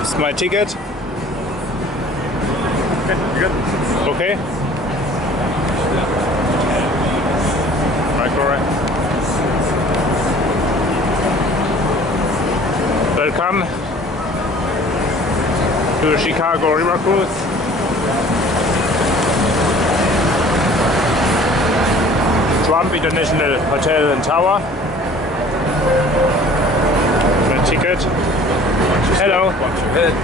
It's my ticket. Okay, you good? Okay. Right. Welcome to the Chicago River Cruise. Trump International Hotel and Tower. My ticket. Hello. Watch your head.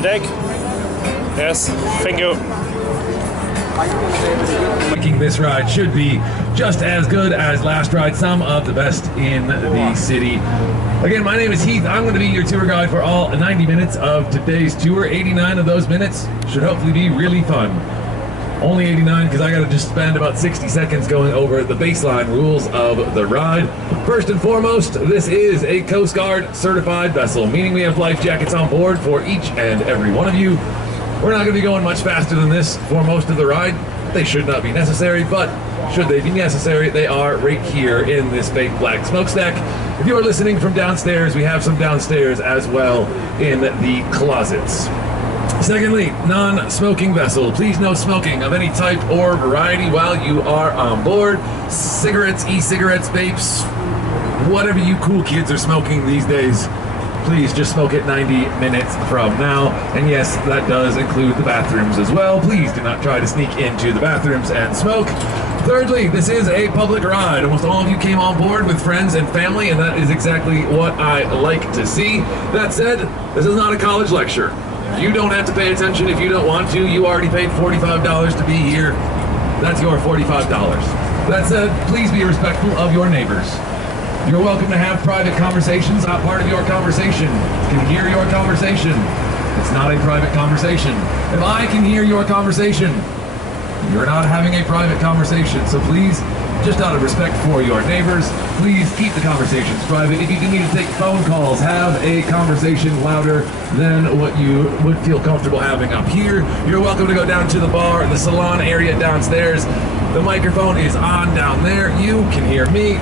Deck. Yes, thank you. Thinking this ride should be just as good as last ride, some of the best in the city. Again, my name is Heath. I'm going to be your tour guide for all 90 minutes of today's tour. 89 of those minutes should hopefully be really fun. Only 89 because I got to just spend about 60 seconds going over the baseline rules of the ride. First and foremost, this is a Coast Guard certified vessel, meaning we have life jackets on board for each and every one of you. We're not going to be going much faster than this for most of the ride. They should not be necessary, but should they be necessary, they are right here in this fake black smokestack. If you are listening from downstairs, we have some downstairs as well in the closets. Secondly, non-smoking vessel. Please no smoking of any type or variety while you are on board. Cigarettes, e-cigarettes, vapes, whatever you cool kids are smoking these days, please just smoke it 90 minutes from now. And yes, that does include the bathrooms as well. Please do not try to sneak into the bathrooms and smoke. Thirdly, this is a public ride. Almost all of you came on board with friends and family, and that is exactly what I like to see. That said, this is not a college lecture. You don't have to pay attention if you don't want to. You already paid $45 to be here. That's your $45. That said, please be respectful of your neighbors. You're welcome to have private conversations, not part of your conversation. Can hear your conversation. It's not a private conversation. If I can hear your conversation, you're not having a private conversation. So please, just out of respect for your neighbors, please keep the conversations private. If you do need to take phone calls, have a conversation louder than what you would feel comfortable having up here. You're welcome to go down to the bar, the salon area downstairs. The microphone is on down there. You can hear me.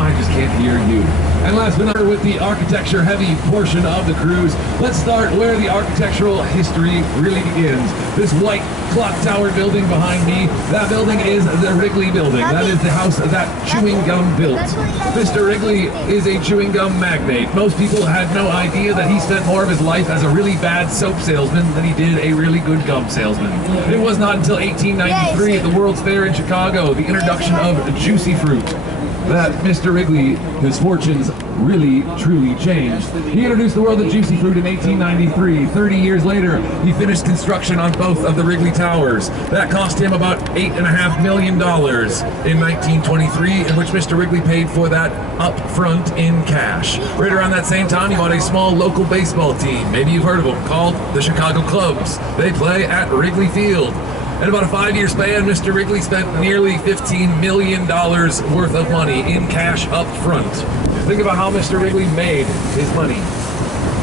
I just can't hear you. And last but not least, with the architecture-heavy portion of the cruise, let's start where the architectural history really begins. This white clock tower building behind me, that building is the Wrigley Building. That is the house that chewing gum built. Mr. Wrigley is a chewing gum magnate. Most people had no idea that he spent more of his life as a really bad soap salesman than he did a really good gum salesman. It was not until 1893 at the World's Fair in Chicago, the introduction of juicy fruit, that Mr. Wrigley, his fortunes really, truly changed. He introduced the world of juicy fruit in 1893. 30 years later, he finished construction on both of the Wrigley Towers. That cost him about $8.5 million in 1923, in which Mr. Wrigley paid for that up front in cash. Right around that same time, he bought a small local baseball team, maybe you've heard of them, called the Chicago Cubs. They play at Wrigley Field. In about a 5-year span, Mr. Wrigley spent nearly $15 million worth of money in cash up front. Think about how Mr. Wrigley made his money.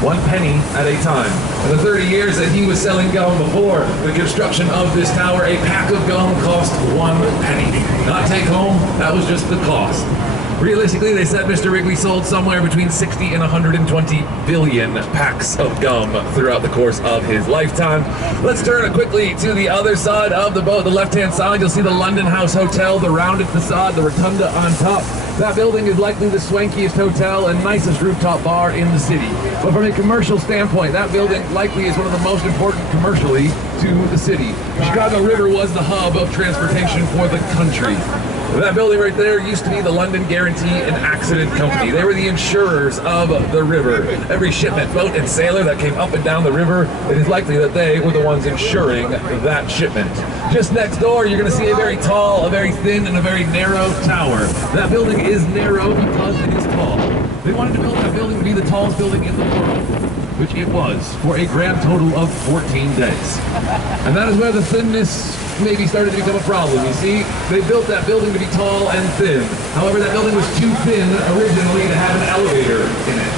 1 penny at a time. In the 30 years that he was selling gum before the construction of this tower, a pack of gum cost 1 penny. Not take home, that was just the cost. Realistically, they said Mr. Wrigley sold somewhere between 60 and 120 billion packs of gum throughout the course of his lifetime. Let's turn quickly to the other side of the boat. The left-hand side, you'll see the London House Hotel, the rounded facade, the rotunda on top. That building is likely the swankiest hotel and nicest rooftop bar in the city. But from a commercial standpoint, that building likely is one of the most important commercially to the city. The Chicago River was the hub of transportation for the country. That building right there used to be the London Guarantee and Accident Company. They were the insurers of the river. Every shipment, boat, and sailor that came up and down the river, it is likely that they were the ones insuring that shipment. Just next door, you're going to see a very tall, a very thin, and a very narrow tower. That building is narrow because it is tall. They wanted to build that the tallest building in the world, which it was, for a grand total of 14 days. And that is where the thinness maybe started to become a problem. You see, they built that building to be tall and thin. However, that building was too thin originally to have an elevator in it.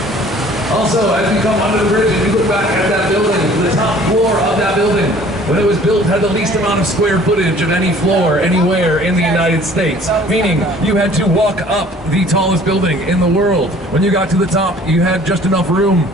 Also, as we come under the bridge and we look back at that building, the top floor of that building, when it was built, had the least amount of square footage of any floor anywhere in the United States. Meaning, you had to walk up the tallest building in the world. When you got to the top, you had just enough room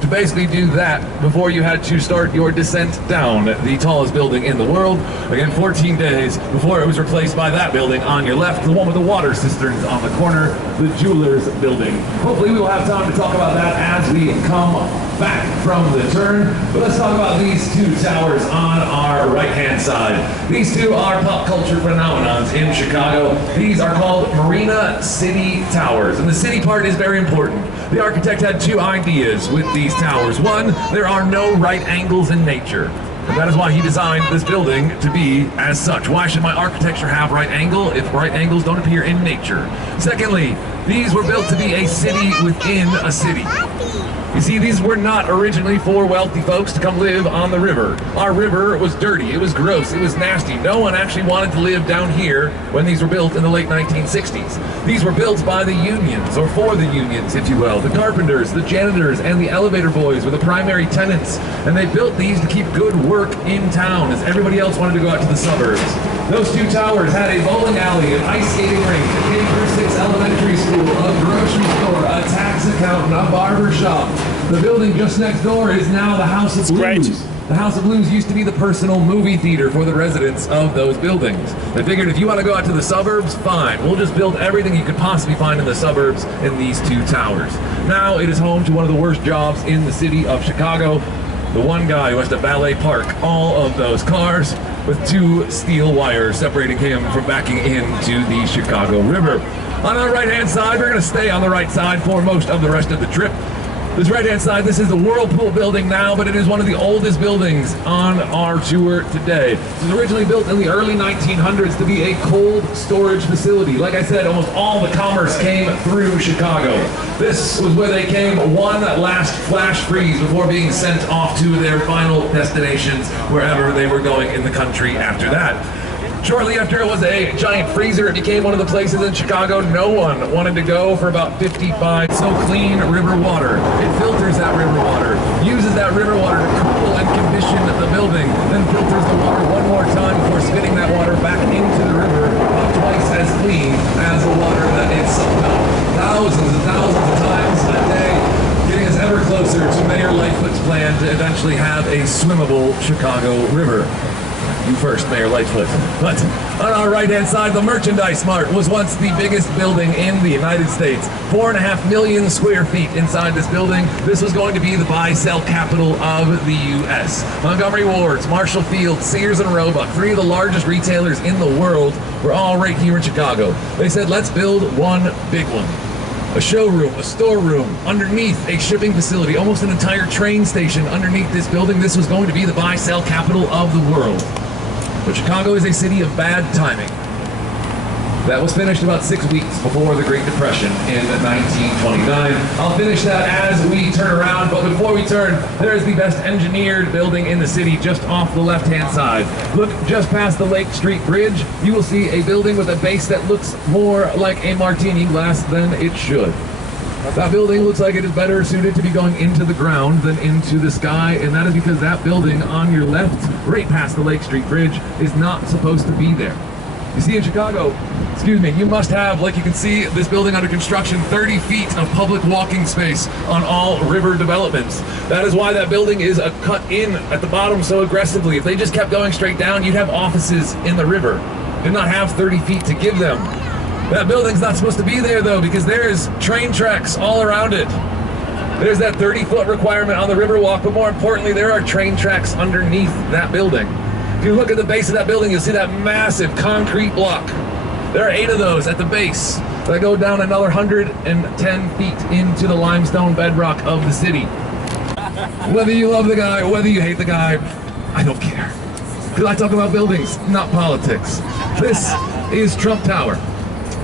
to basically do that before you had to start your descent down the tallest building in the world. Again, 14 days before it was replaced by that building on your left, the one with the water cisterns on the corner, the Jewelers Building. Hopefully we will have time to talk about that as we come back from the turn. But let's talk about these two towers on our right-hand side. These two are pop culture phenomenons in Chicago. These are called Marina City Towers, and the city part is very important. The architect had two ideas with these towers. One, there are no right angles in nature. And that is why he designed this building to be as such. Why should my architecture have right angle if right angles don't appear in nature? Secondly, these were built to be a city within a city. You see, these were not originally for wealthy folks to come live on the river. Our river was dirty, it was gross, it was nasty. No one actually wanted to live down here when these were built in the late 1960s. These were built by the unions, or for the unions, if you will. The carpenters, the janitors, and the elevator boys were the primary tenants, and they built these to keep good work in town as everybody else wanted to go out to the suburbs. Those two towers had a bowling alley, an ice skating rink, a K-6 elementary school, a grocery store, a tax accountant, a barber shop. The building just next door is now the House of Blues. Great. The House of Blues used to be the personal movie theater for the residents of those buildings. They figured if you want to go out to the suburbs, fine. We'll just build everything you could possibly find in the suburbs in these two towers. Now it is home to one of the worst jobs in the city of Chicago. The one guy who has to valet park all of those cars with two steel wires separating him from backing into the Chicago River. On our right-hand side, we're going to stay on the right side for most of the rest of the trip. This right-hand side, this is the Whirlpool Building now, but it is one of the oldest buildings on our tour today. It was originally built in the early 1900s to be a cold storage facility. Like I said, almost all the commerce came through Chicago. This was where they came one last flash freeze before being sent off to their final destinations, wherever they were going in the country after that. Shortly after it was a giant freezer, it became one of the places in Chicago no one wanted to go for about 55. So clean river water. It filters that river water, uses that river water to cool and condition the building, then filters the water one more time before spitting that water back into the river, about twice as clean as the water that it sucked up. Thousands and thousands of times a day, getting us ever closer to Mayor Lightfoot's plan to eventually have a swimmable Chicago river. You first, Mayor Lightfoot. But on our right-hand side, the Merchandise Mart was once the biggest building in the United States. 4.5 million square feet inside this building. This was going to be the buy-sell capital of the U.S. Montgomery Ward's, Marshall Field, Sears and Roebuck, three of the largest retailers in the world, were all right here in Chicago. They said, let's build one big one. A showroom, a storeroom, underneath a shipping facility, almost an entire train station underneath this building. This was going to be the buy-sell capital of the world. But Chicago is a city of bad timing. That was finished about 6 weeks before the Great Depression in 1929. I'll finish that as we turn around, but before we turn, there is the best engineered building in the city just off the left-hand side. Look just past the Lake Street Bridge. You will see a building with a base that looks more like a martini glass than it should. That building looks like it is better suited to be going into the ground than into the sky, and that is because that building on your left, right past the Lake Street Bridge, is not supposed to be there. You see, in Chicago, you must have, like you can see, this building under construction, 30 feet of public walking space on all river developments. That is why that building is cut in at the bottom so aggressively. If they just kept going straight down, you'd have offices in the river. Did not have 30 feet to give them. That building's not supposed to be there, though, because there's train tracks all around it. There's that 30-foot requirement on the Riverwalk, but more importantly, there are train tracks underneath that building. If you look at the base of that building, you'll see that massive concrete block. There are 8 of those at the base that go down another 110 feet into the limestone bedrock of the city. Whether you love the guy, whether you hate the guy, I don't care. Because I talk about buildings, not politics. This is Trump Tower.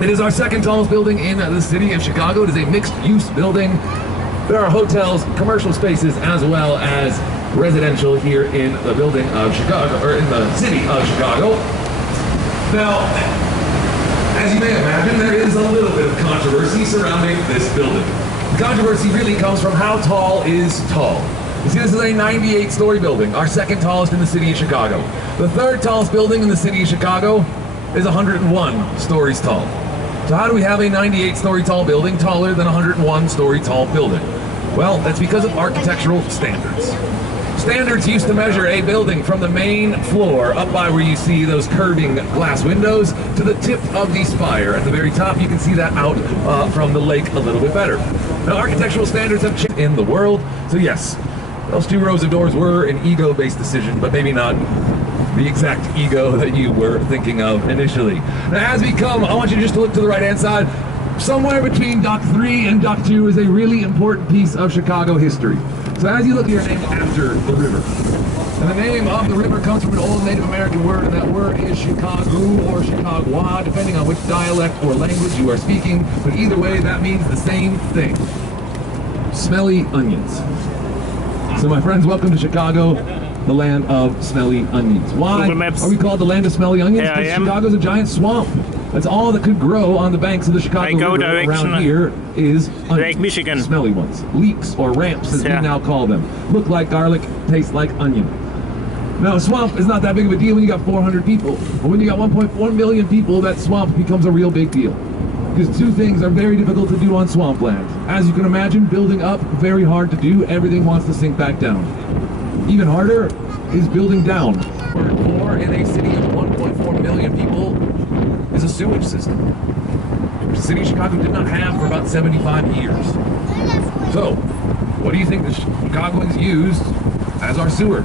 It is our second tallest building in the city of Chicago. It is a mixed-use building. There are hotels, commercial spaces, as well as residential here in the building of Chicago, or in the city of Chicago. Now, as you may imagine, there is a little bit of controversy surrounding this building. The controversy really comes from how tall is tall. You see, this is a 98-story building, our second tallest in the city of Chicago. The third tallest building in the city of Chicago is 101 stories tall. So how do we have a 98-story tall building taller than a 101-story tall building? Well, that's because of architectural standards. Standards used to measure a building from the main floor up by where you see those curving glass windows to the tip of the spire. At the very top, you can see that out from the lake a little bit better. Now, architectural standards have changed in the world, so yes, those 2 rows of doors were an ego-based decision, but maybe not the exact ego that you were thinking of initially. Now, as we come, I want you just to look to the right-hand side. Somewhere between Dock 3 and Dock 2 is a really important piece of Chicago history. So as you look at your name after the river, and the name of the river comes from an old Native American word, and that word is Chicago or Chicagois, depending on which dialect or language you are speaking, but either way, that means the same thing. Smelly onions. So my friends, welcome to Chicago, the land of smelly onions. Why are we called the land of smelly onions? Because Chicago's a giant swamp. That's all that could grow on the banks of the Chicago River around here is Lake Michigan. Smelly ones. Leeks or ramps, as we now call them. Look like garlic, taste like onion. Now, a swamp is not that big of a deal when you got 400 people. But when you got 1.1 million people, that swamp becomes a real big deal. Because 2 things are very difficult to do on swampland. As you can imagine, building up, very hard to do. Everything wants to sink back down. Even harder is building down. Or in a city of 1.4 million people is a sewage system, which the city of Chicago did not have for about 75 years. So, what do you think the Chicagoans used as our sewer?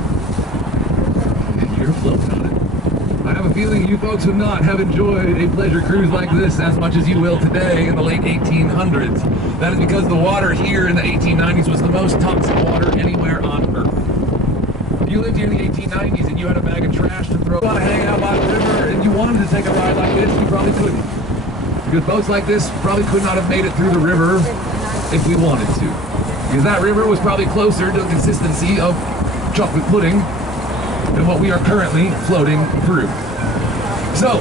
And you're floating on it. I have a feeling you folks would not have enjoyed a pleasure cruise like this as much as you will today in the late 1800s. That is because the water here in the 1890s was the most toxic water anywhere on Earth. If you lived here in the 1890s and you had a bag of trash to throw, to hang out by the river, and you wanted to take a ride like this, you probably couldn't. Because boats like this probably could not have made it through the river if we wanted to. Because that river was probably closer to the consistency of chocolate pudding than what we are currently floating through. So,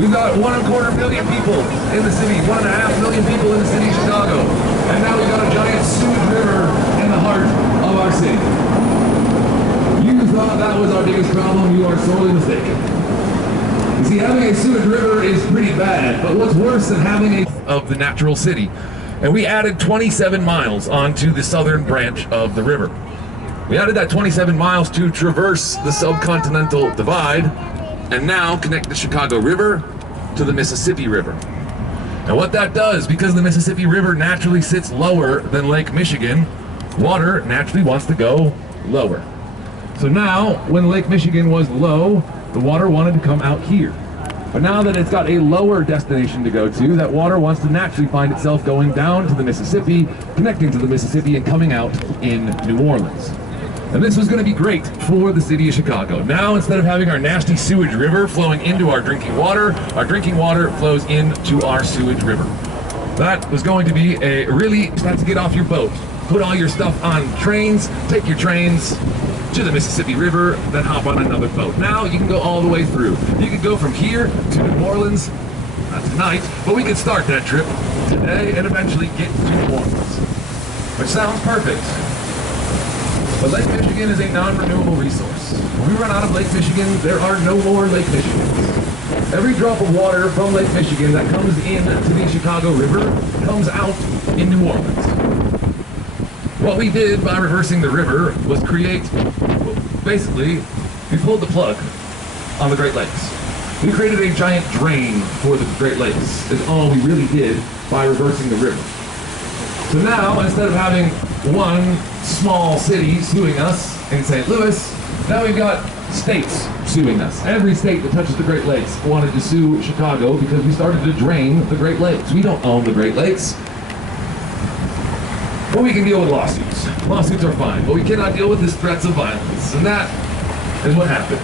we've got 1.25 billion people in the city, 1.5 million people in the city of Chicago, and now we've got a giant sewage river in the heart of our city. You thought that was our biggest problem, you are sorely mistaken. You see, having a sewage river is pretty bad, but what's worse than having of the natural city? And we added 27 miles onto the southern branch of the river. We added that 27 miles to traverse the subcontinental divide and now connect the Chicago River to the Mississippi River. And what that does, because the Mississippi River naturally sits lower than Lake Michigan, water naturally wants to go lower. So now, when Lake Michigan was low, the water wanted to come out here. But now that it's got a lower destination to go to, that water wants to naturally find itself going down to the Mississippi, connecting to the Mississippi and coming out in New Orleans. And this was going to be great for the city of Chicago. Now, instead of having our nasty sewage river flowing into our drinking water flows into our sewage river. That was going to be a really, you have to get off your boat, put all your stuff on trains, take your trains to the Mississippi River, then hop on another boat. Now you can go all the way through. You could go from here to New Orleans, not tonight, but we could start that trip today and eventually get to New Orleans, which sounds perfect. But Lake Michigan is a non-renewable resource. When we run out of Lake Michigan, there are no more Lake Michigans. Every drop of water from Lake Michigan that comes into the Chicago River comes out in New Orleans. What we did by reversing the river was create, basically, we pulled the plug on the Great Lakes. We created a giant drain for the Great Lakes, is all we really did by reversing the river. So now, instead of having one small city suing us in St. Louis, now we've got states suing us. Every state that touches the Great Lakes wanted to sue Chicago because we started to drain the Great Lakes. We don't own the Great Lakes. But we can deal with lawsuits. Lawsuits are fine, but we cannot deal with these threats of violence. And that is what happened.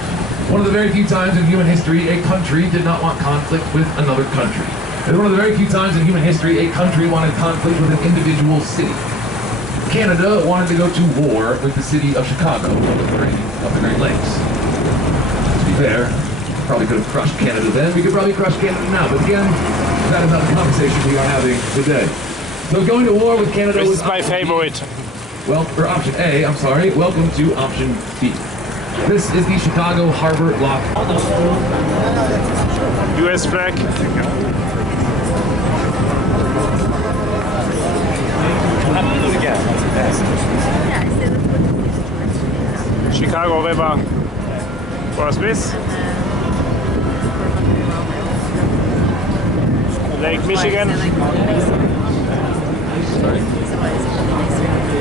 One of the very few times in human history a country did not want conflict with another country. And one of the very few times in human history a country wanted conflict with an individual city. Canada wanted to go to war with the city of Chicago over the Great Lakes. To be fair, probably could have crushed Canada then. We could probably crush Canada now. But again, that is not the conversation we are having today. So going to war with Canada This was is my favorite. well, for option A, I'm sorry. Welcome to option B. This is the Chicago Harbor Lock. US flag. Chicago River. What's this? Lake Michigan. Sorry.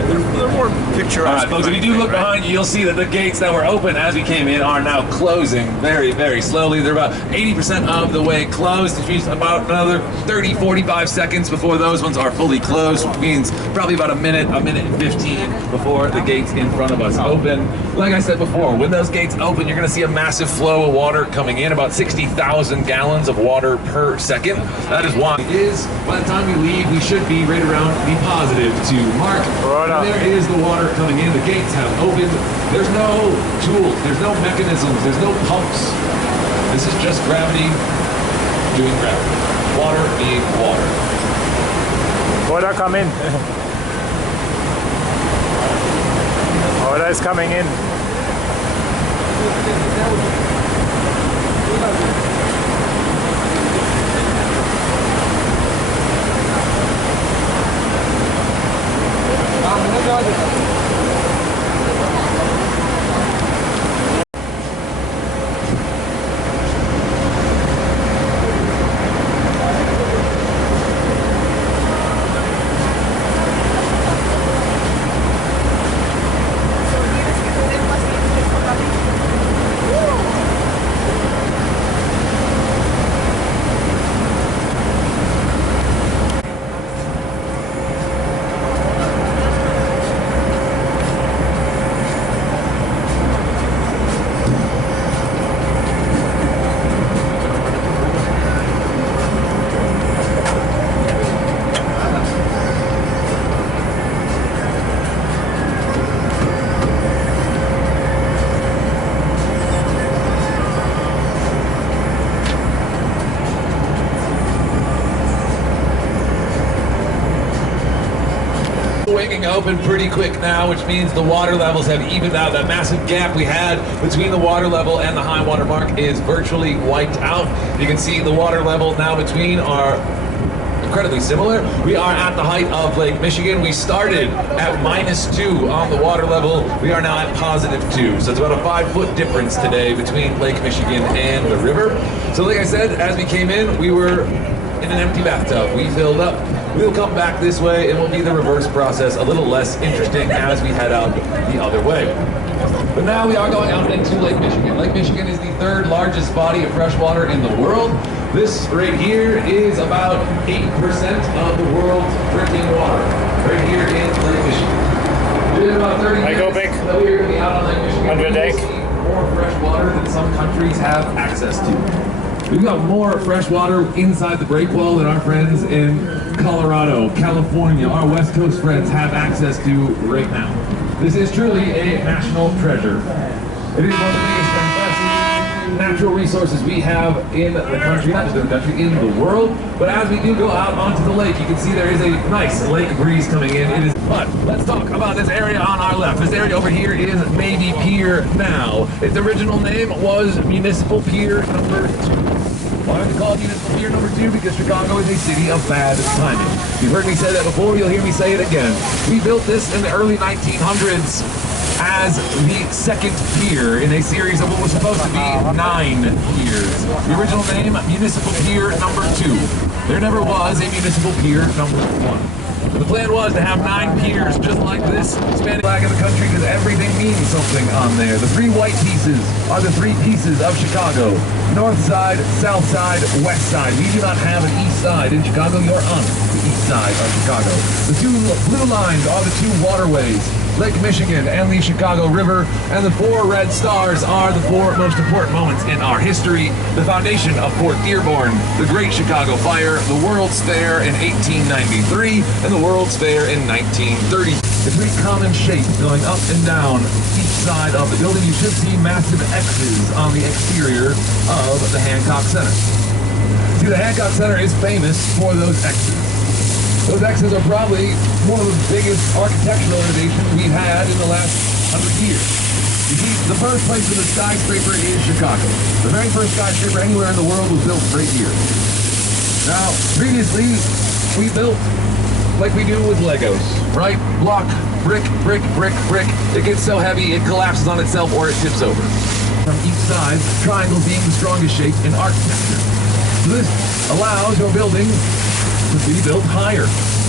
They're more picturesque. Folks, if you do look behind you, you'll see that the gates that were open as we came in are now closing very, very slowly. They're about 80% of the way closed, which means about another 30, 45 seconds before those ones are fully closed, which means probably about a minute and 15 before the gates in front of us open. Like I said before, when those gates open, you're going to see a massive flow of water coming in, about 60,000 gallons of water per second. That is why it is, by the time we leave, we should be right around the positive 2 mark. And there is the water coming in. The gates have opened. There's no tools. There's no mechanisms. There's no pumps. This is just gravity doing gravity. Water being water. Water come in. Water is coming in. Waking open pretty quick now, which means the water levels have evened out. That massive gap we had between the water level and the high water mark is virtually wiped out. You can see the water level now between are incredibly similar. We are at the height of Lake Michigan. We started at -2 on the water level. We are now at +2. So it's about a 5-foot difference today between Lake Michigan and the river. So like I said, as we came in, we were in an empty bathtub. We filled up. We'll come back this way. It will be the reverse process, a little less interesting as we head out the other way. But now we are going out into Lake Michigan. Lake Michigan is the 3rd largest body of fresh water in the world. This right here is about 8% of the world's drinking water. Right here in Lake Michigan. It is about 30 I go minutes back that we are going to be out on Lake Michigan. on the deck. We will see more fresh water than some countries have access to. We've got more fresh water inside the break wall than our friends in Colorado, California, our West Coast friends have access to right now. This is truly a national treasure. It is one of the biggest and best natural resources we have in the country, not just in the country, in the world. But as we do go out onto the lake, you can see there is a nice lake breeze coming in. It is. But let's talk about this area on our left. This area over here is Navi Pier now. Its original name was Municipal Pier number 2. Why is it called Municipal Pier number 2? Because Chicago is a city of bad timing. You've heard me say that before, you'll hear me say it again. We built this in the early 1900s as the 2nd pier in a series of what was supposed to be 9 piers. The original name, Municipal Pier number 2. There never was a Municipal Pier number 1. The plan was to have 9 piers just like this, spanning the flag of the country because everything means something on there. The 3 white pieces are the 3 pieces of Chicago. North side, south side, west side. We do not have an east side in Chicago. You're on the east side of Chicago. The two blue lines are the two waterways, Lake Michigan and the Chicago River, and the four red stars are the four most important moments in our history: the foundation of Fort Dearborn, the Great Chicago Fire, the World's Fair in 1893, and the World's Fair in 1930. The three common shapes going up and down each side of the building. You should see massive X's on the exterior of the Hancock Center. See, the Hancock Center is famous for those X's. Those X's are probably one of the biggest architectural innovations we've had in the last 100 years. You see, the first place with a skyscraper is Chicago. The very first skyscraper anywhere in the world was built right here. Now, previously, we built like we do with Legos, right? Block, brick, brick, brick, brick. It gets so heavy, it collapses on itself or it tips over. From each side, triangles being the strongest shape in architecture. So this allows your building to be built higher.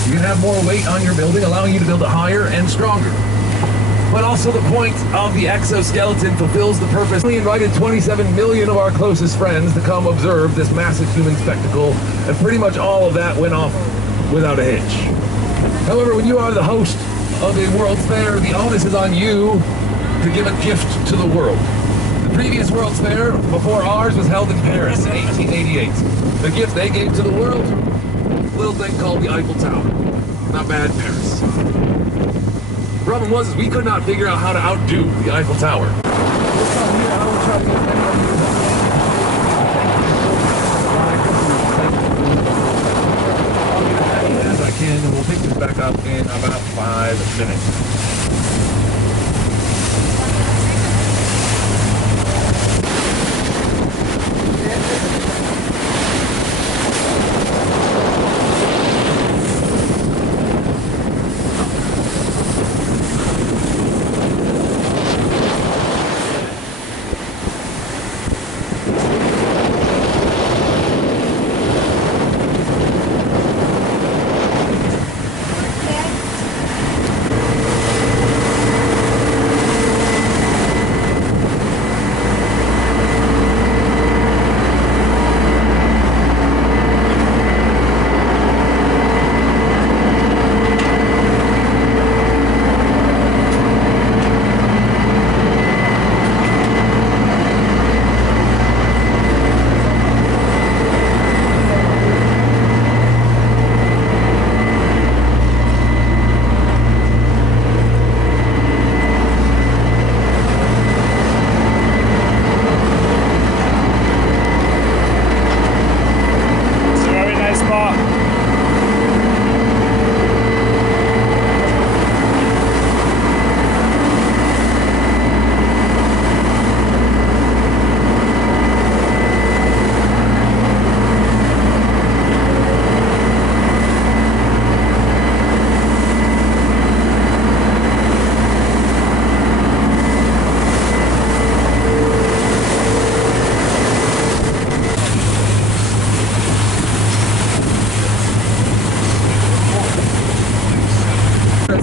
You can have more weight on your building, allowing you to build it higher and stronger. But also the point of the exoskeleton fulfills the purpose. We invited 27 million of our closest friends to come observe this massive human spectacle, and pretty much all of that went off without a hitch. However, when you are the host of a World's Fair, the onus is on you to give a gift to the world. The previous World's Fair, before ours, was held in Paris in 1888. The gift they gave to the world, a little thing called the Eiffel Tower. Not bad, Paris. The problem was we could not figure out how to outdo the Eiffel Tower. As I can, and we'll pick this back up in about 5 minutes.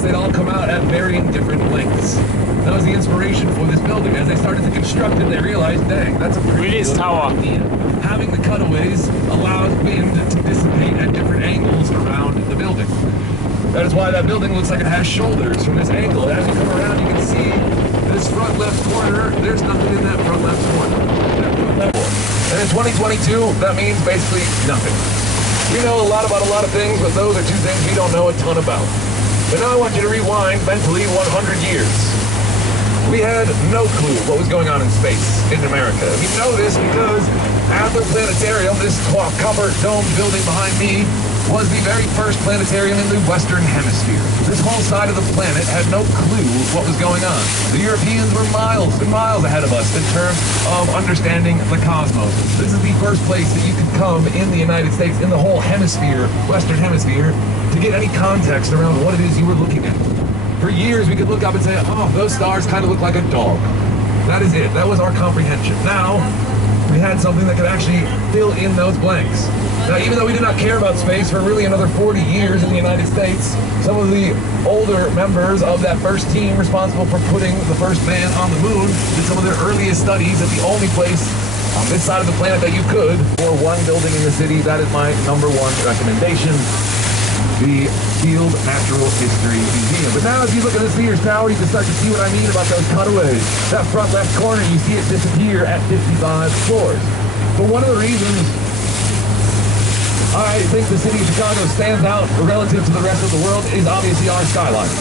They'd all come out at varying different lengths. That was the inspiration for this building. As they started to construct it, they realized, dang, that's a pretty good idea. Having the cutaways allows wind to dissipate at different angles around the building. That is why that building looks like it has shoulders from this angle. As you come around, you can see this front left corner. There's nothing in that front left corner. And in 2022, that means basically nothing. We know a lot about a lot of things, but those are two things we don't know a ton about. But now I want you to rewind mentally 100 years. We had no clue what was going on in space in America. We know this because at the Planetarium, this copper dome building behind me, was the very first planetarium in the Western Hemisphere. This whole side of the planet had no clue what was going on. The Europeans were miles and miles ahead of us in terms of understanding the cosmos. This is the first place that you could come in the United States, in the whole hemisphere, Western Hemisphere, to get any context around what it is you were looking at. For years, we could look up and say, oh, those stars kind of look like a dog. That is it. That was our comprehension. Now, we had something that could actually fill in those blanks. Now, even though we did not care about space for really another 40 years in the United States, some of the older members of that first team responsible for putting the first man on the moon did some of their earliest studies at the only place on this side of the planet that you could for one building in the city. That is my #1 recommendation. the Field Natural History Museum. But now as you look at the Sears Tower, you can start to see what I mean about those cutaways. That front left corner, you see it disappear at 55 floors. But one of the reasons I think the city of Chicago stands out relative to the rest of the world is obviously our skyline.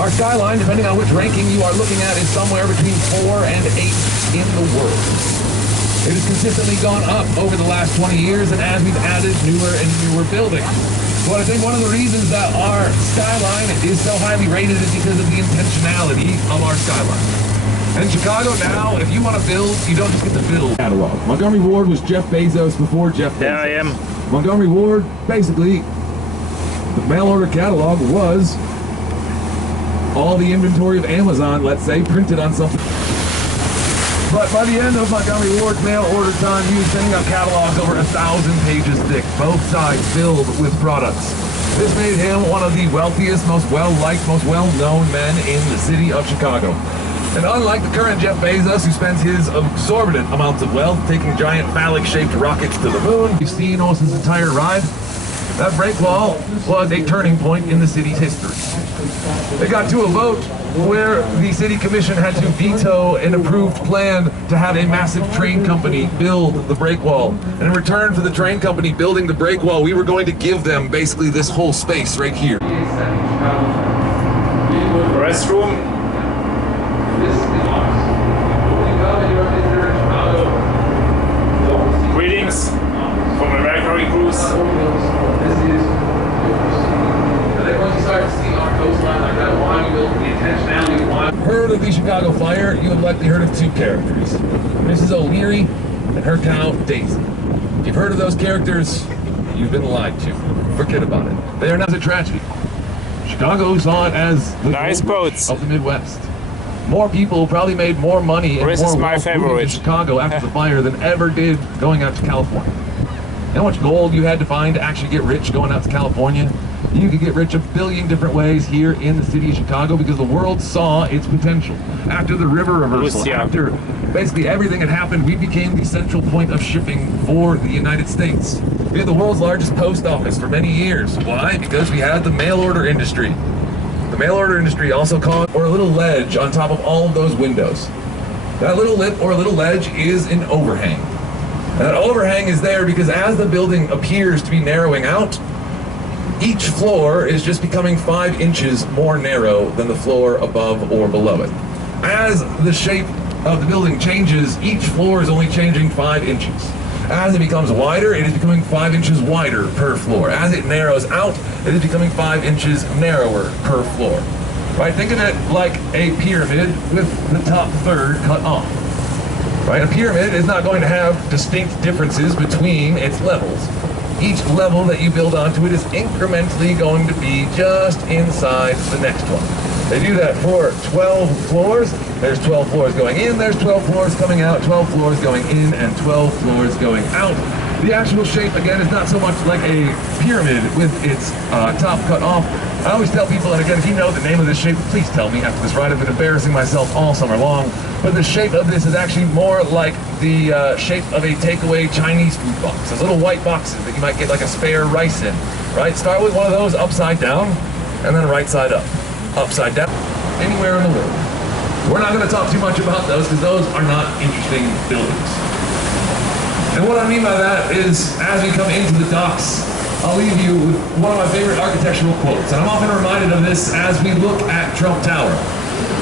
Our skyline, depending on which ranking you are looking at, is somewhere between 4 and 8 in the world. It has consistently gone up over the last 20 years, and as we've added newer and newer buildings. But I think one of the reasons that our skyline is so highly rated is because of the intentionality of our skyline. In Chicago now, if you want to build, you don't just get to build. Catalog. Montgomery Ward was Jeff Bezos before Jeff Bezos. There I am. Montgomery Ward, basically, the mail order catalog was all the inventory of Amazon, let's say, printed on something. But by the end of Montgomery Ward's mail order time, he was sending out catalogs over 1,000 pages thick, both sides filled with products. This made him one of the wealthiest, most well-liked, most well-known men in the city of Chicago. And unlike the current Jeff Bezos, who spends his exorbitant amounts of wealth taking giant phallic-shaped rockets to the moon, you've seen almost his entire ride, that break wall was a turning point in the city's history. It got to a vote where the city commission had to veto an approved plan to have a massive train company build the break wall. And in return for the train company building the break wall, we were going to give them basically this whole space right here. Restroom. Greetings from a Mercury cruise. Heard of the Chicago fire, you have likely heard of two characters. Mrs. O'Leary and her cow, Daisy. If you've heard of those characters, you've been lied to. Forget about it. They are not a tragedy. Chicago saw it as the Nice boats of the Midwest. More people probably made more money and more wealth moving to Chicago after the fire than ever did going out to California. You know how much gold you had to find to actually get rich going out to California? You could get rich a billion different ways here in the city of Chicago because the world saw its potential. After the river reversal, after basically everything had happened, we became the central point of shipping for the United States. We had the world's largest post office for many years. Why? Because we had the mail order industry. The mail order industry also called for a little ledge on top of all of those windows. That little lip or little ledge is an overhang. And that overhang is there because as the building appears to be narrowing out, each floor is just becoming 5 inches more narrow than the floor above or below it. As the shape of the building changes, each floor is only changing 5 inches. As it becomes wider, it is becoming 5 inches wider per floor. As it narrows out, it is becoming 5 inches narrower per floor. Right? Think of it like a pyramid with the top third cut off. Right? A pyramid is not going to have distinct differences between its levels. Each level that you build onto it is incrementally going to be just inside the next one. They do that for 12 floors. There's 12 floors going in, there's 12 floors coming out, 12 floors going in, and 12 floors going out. The actual shape, again, is not so much like a pyramid with its top cut off. I always tell people, and again, if you know the name of this shape, please tell me after this ride. I've been embarrassing myself all summer long. But the shape of this is actually more like the shape of a takeaway Chinese food box. Those little white boxes that you might get like a spare rice in, right? Start with one of those upside down, and then right side up. Upside down, anywhere in the world. We're not going to talk too much about those because those are not interesting buildings. And what I mean by that is, as we come into the docks, I'll leave you with one of my favorite architectural quotes. And I'm often reminded of this as we look at Trump Tower.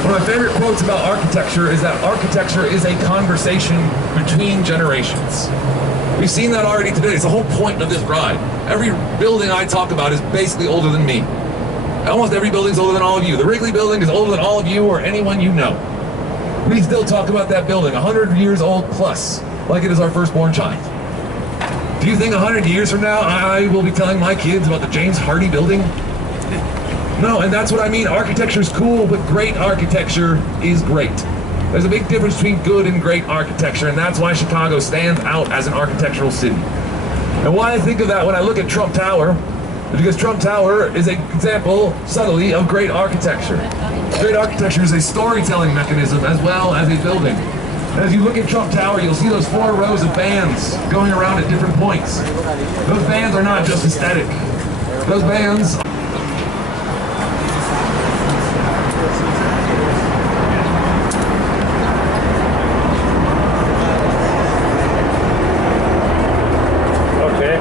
One of my favorite quotes about architecture is that architecture is a conversation between generations. We've seen that already today. It's the whole point of this ride. Every building I talk about is basically older than me. Almost every building's older than all of you. The Wrigley Building is older than all of you or anyone you know. We still talk about that building, 100 years old plus, like it is our firstborn child. Do you think 100 years from now I will be telling my kids about the James Hardy building? No, and that's what I mean. Architecture is cool, but great architecture is great. There's a big difference between good and great architecture, and that's why Chicago stands out as an architectural city. And why I think of that when I look at Trump Tower, because Trump Tower is an example, subtly, of great architecture. Great architecture is a storytelling mechanism as well as a building. And as you look at Trump Tower, you'll see those 4 rows of bands going around at different points. Those bands are not just aesthetic. those bands. Okay.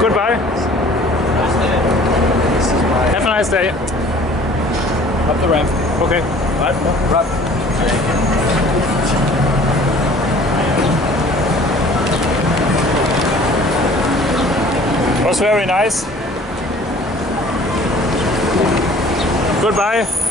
Goodbye. Have a nice day. Up the ramp. Okay. Right. Was very nice. Goodbye.